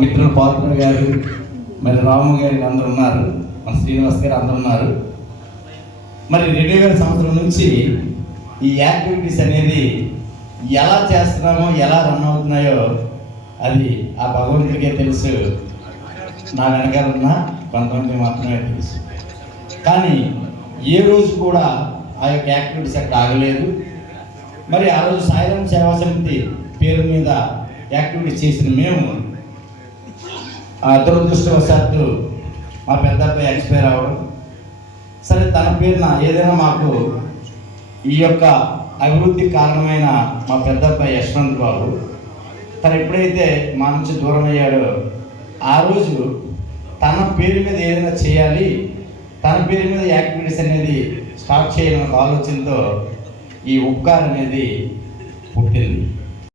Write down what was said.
మిత్రులు పాత్ర గారు, మరి రాము గారు అందరూ ఉన్నారు, మన శ్రీనివాస్ గారు అందరూ ఉన్నారు. మరి 2000 సంవత్సరం నుంచి ఈ యాక్టివిటీస్ అనేది ఎలా చేస్తున్నామో, ఎలా రన్ అవుతున్నాయో అది ఆ భగవంతుడికే తెలుసు. నా వెనకాల ఉన్న కొంతమంది మాత్రమే తెలుసు. కానీ ఏ రోజు కూడా ఆ యొక్క యాక్టివిటీస్ అక్కడ ఆగలేదు. మరి ఆ రోజు సాయిరాం సేవా సమితి పేరు మీద యాక్టివిటీస్ చేసిన మేము దురదృష్టవశాత్తు మా పెద్ద అబ్బాయి ఎక్స్పైర్ అవ్వడం, సరే తన పేరున ఏదైనా మాకు ఈ యొక్క అభివృద్ధి కారణమైన మా పెద్ద అబ్బాయి యశ్వంత్ బాబు తను ఎప్పుడైతే మా నుంచి దూరం అయ్యాడో ఆ రోజు తన పేరు మీద ఏదైనా చేయాలి, తన పేరు మీద యాక్టివిటీస్ అనేది స్టార్ట్ చేయాలన్న ఆలోచనతో ఈ ఉపకార్ అనేది పుట్టింది.